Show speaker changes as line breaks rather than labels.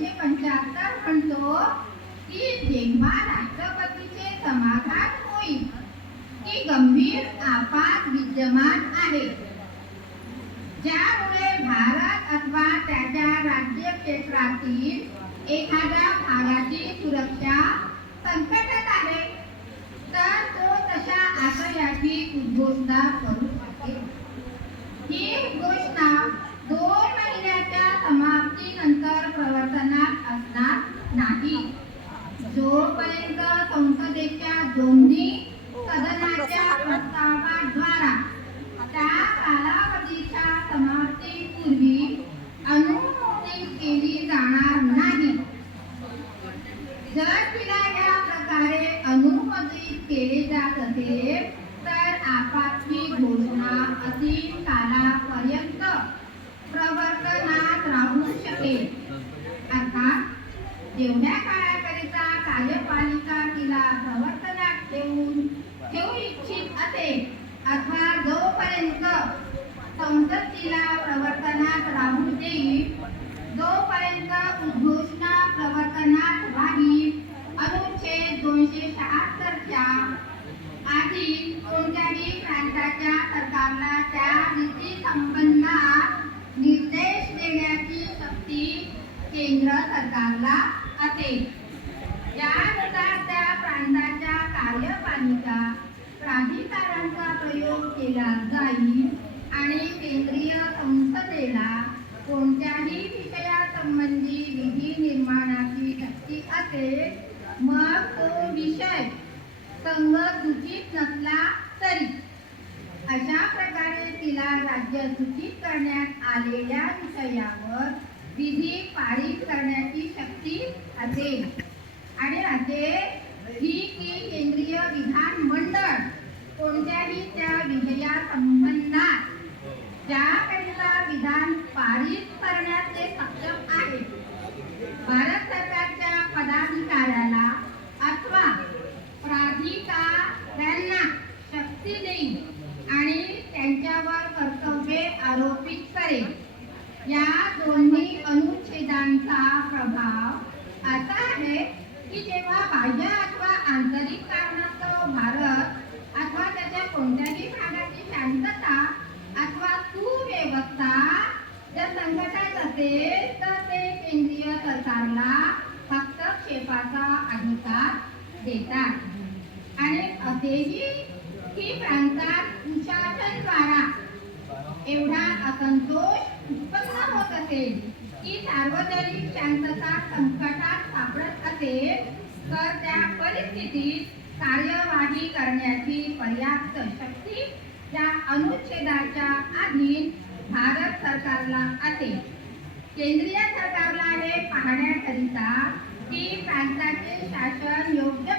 दोनशे पंच्याहत्तर म्हणतो की जेव्हा राष्ट्रपतीचे समाधान होईल. की गंभीर आपात विद्यमान आहे. ज्यामुळे भारत अथवा त्याच्या राज्य क्षेत्रातील एखाद्या भागाची सुरक्षा संकटात आहे तर तो तशा आशयाची उद्घोषणा करू प्रवर्तनात असणार नाही. जोपर्यंत संसदेच्या दोन्ही सदनाच्या प्रस्तावाद्वारा त्या कालावधीच्या समाप्तीपूर्वी अनुमोदित केली जाणार नाही जर तिला या प्रकारे अनुमोदित केले जात असेल तर आपातची घोषणा असीम कालापर्यंत प्रवर्तनात राहू शकेल अर्थात जेवढ्या काळाकरिता कार्यपालिका तिला प्रवर्तनात ठेवून ठेवू इच्छित असे अथवा जोपर्यंत संसद तिला प्रवर्तनात राहू देईल जोपर्यंत उद्घोषणा प्रवर्तनात राहील अनुच्छेद दोनशे शहात्तरच्या आधी कोणत्याही प्रांताच्या सरकारला त्या नीती संबंधात निर्देश देण्याची शक्ती केंद्र सरकारला असेल यानुसार त्या प्रांताच्या कार्यपालिका प्राधिकारांचा प्रयोग केला जाईल आणि केंद्रीय संसदेला कोणत्याही विषयासंबंधी विधी निर्माणाची शक्ती असेल मग तो विषय संघ सूचित नसला तरी. अशा प्रकारे तिला राज्य सूचित करण्यात आलेल्या विषयावर विधी पारित करण्याची शक्ती असेल. आणि असेल ही की केंद्रीय विधान मंडळ कोणत्याही त्या विषया संबंधात ज्याकरिता विधान पारित करण्याचे ते सक्षम आहे. भारत सरकारच्या पदाधिकाऱ्याला अथवा प्राधिकाऱ्यांना शक्ती देईल आणि त्यांच्यावर कर्तव्ये आरोपित करेल. या दोन्ही अनुच्छेदांचा प्रभाव असा आहे की जेव्हा बाह्य अथवा आंतरिक कारणास्तव भारत अथवा त्याच्या कोणत्याही भागाची शांतता अथवा सुव्यवस्था जर संकटात असेल तर ते केंद्रीय सरकारला हस्तक्षेपाचा अधिकार देतात. आणि असेही की प्रांतात कुशासनद्वारा एवढा असंतोष उत्पन्न होत असेल की सार्वजनिक शांतता संकटात सापडत असेल तर त्या परिस्थितीत कार्यवाही करण्याची पर्याप्त शक्ती या अनुच्छेदाच्या अधीन भारत सरकारला असेल. केंद्रीय सरकारला हे पाहण्याकरिता की प्रांताचे शासन योग्य